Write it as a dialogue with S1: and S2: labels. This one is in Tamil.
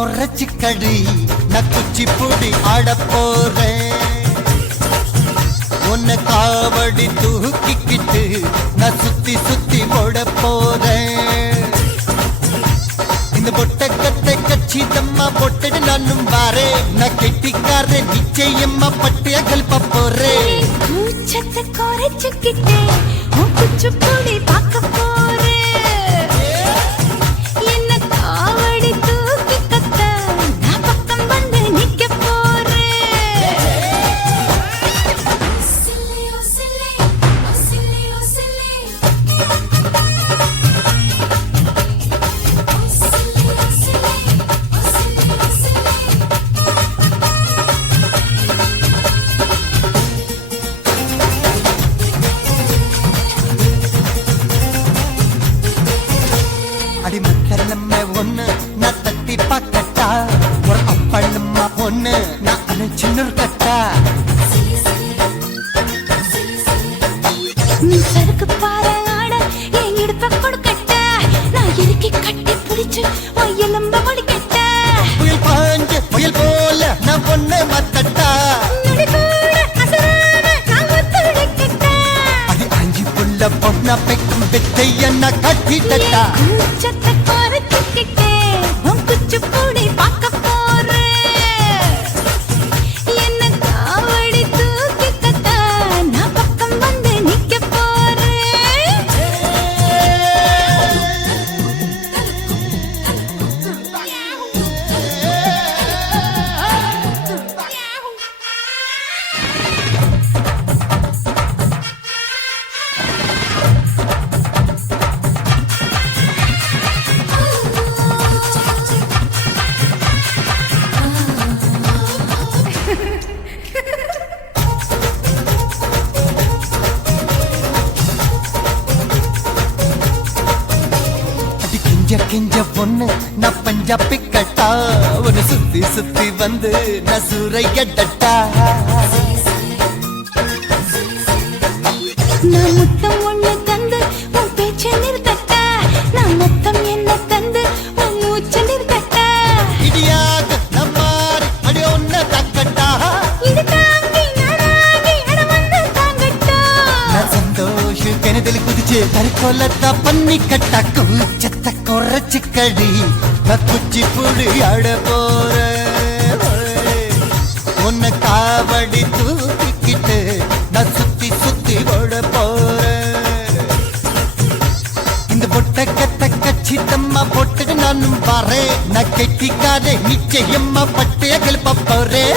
S1: குறைச்சி கடி நான் குச்சி பொடி ஆடப்போறேன் உன்னை காவடி தூக்கிக்கிட்டு நான் சுத்தி சுத்தி போட போறேன். இந்த பொட்டக்கத்தை கச்சிதம்மா பொட்டடு நானும் வாரே நான் கெட்டிக்காரே நிச்சயம்மா பட்டிய கல்ப போறேன்
S2: கூச்சத்தை குறைச்சுக்கிட்டே நீ சறுக்கு பாறை ஆட என் இடுப்ப கொடுக்கட்ட நான் இறுக்கி கட்டி பிடிச்சு எலும்ப ஒடிக்கட்ட
S1: புயல் பாஞ்சு புயல் போல நான் ஒண்ணு மத்தட்டா.
S2: நொடி கூட அசராம நான் ஒத்துழைக்கட்ட
S1: அடி அஞ்சு புள்ள பொண்ணா பெக்கும் கிஞ்ச கிஞ்ச பொண்ணு நான் பஞ்சாபி கட்டா. ஒரு சுத்தி சுத்தி வந்து நான் சூறையட்டா
S2: நான் முத்தம்
S1: சந்தோஷ குதிச்சு தற்கொலத்தா பண்ணி கட்டாக்கும் செத்த குறைச்சு கடி. நான் குச்சி புடி அட போற உன்னை காவடி தூக்கிக்கிட்டு நான் சுத்தி சுத்தி ஓட போற. இந்த பொட்டக்கத்தை கச்சிதம்மா போட்டுட்டு நானும் பாறேன் நான் கெட்டிக்காரே நிச்சயம்மா பட்டைய கிளப்ப போறேன்.